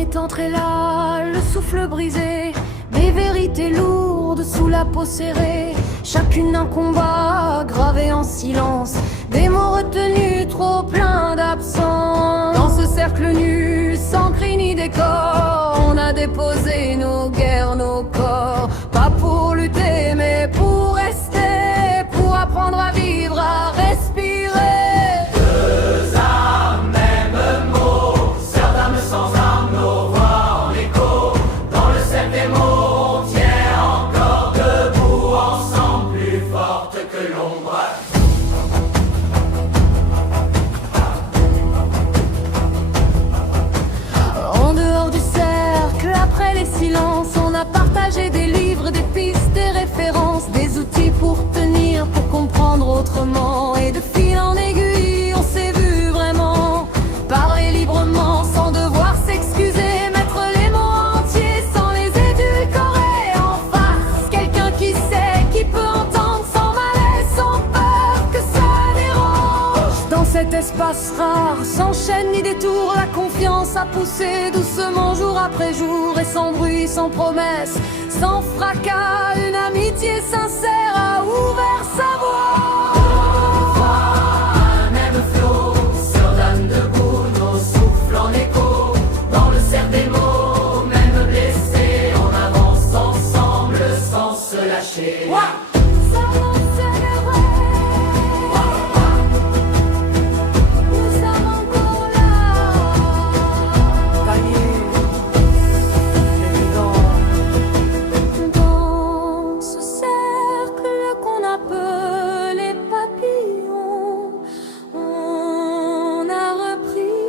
est entré là, le souffle brisé, des vérités lourdes sous la peau serrée, chacune un combat gravé en silence, des mots retenus trop pleins d'absence. Dans ce cercle nu, sans cri ni décor, on a déposé nos guerres, nos corps, pas pour lutter mais pour rester, pour apprendre à vivre, à respirer. Deux âmes, même mot, sœurs d'âme sans armes, nos voix en écho. Dans le cercle des mots, on tient encore debout, ensemble plus forte que l'ombre. En dehors du cercle, après les silences, on a partagé des livres, des pistes, des références, des outils pour tenir, pour comprendre autrement. Et de fil en aiguille, on s'est vu vraiment parler librement, sans devoir s'excuser, mettre les mots entiers, sans les édulcorer. En face, quelqu'un qui sait, qui peut entendre sans malaise, sans peur que ça dérange. Dans cet espace rare, sans chaîne ni détour, la confiance a poussé doucement jour après jour, et sans bruit, sans promesse, sans fracas, une amitié sincère a ouvert sa voie. Un même flot, sœurs d'âme debout, nos souffles en écho. Dans le cercle des mots, même blessés, on avance ensemble sans se lâcher. Nous sommes encore là. Dans ce cercle qu'on appelait papillon, on a repris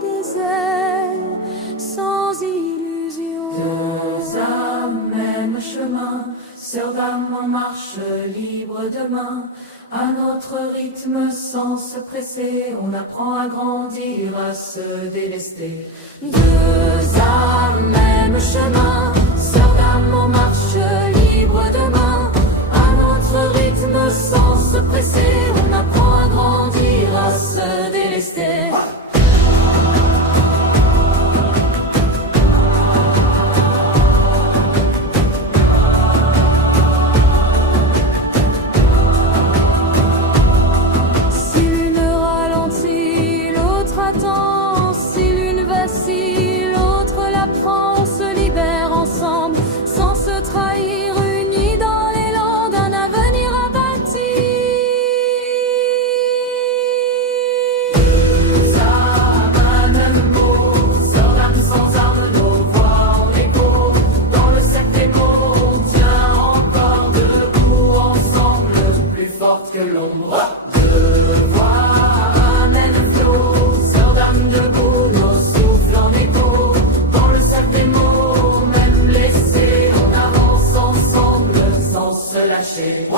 des ailes sans illusion. Deux âmes, même chemin, sœurs d'âme en marche libre demain. À notre rythme sans se presser, on apprend à grandir, à se délester. Deux âmes, même chemin, sœurs d'âme en marche libre demain. À notre rythme sans se presser, on apprend à grandir, à se délester. Si l'une ralentit, l'autre attend. Si l'une vacille, l'autre la prend. On se libère ensemble, sans se trahir, unis dans l'élan d'un avenir à bâtir. Deux âmes, un même mot, sœurs d'âme sans armes, nos voix en écho. Dans le cercle des mots, on tient encore debout, ensemble, plus forte que l'ombre. Deux voix, un même flot, sœurs d'âme debout, nos souffles en écho. Dans le cercle des mots, même blessés, on avance ensemble sans se lâcher.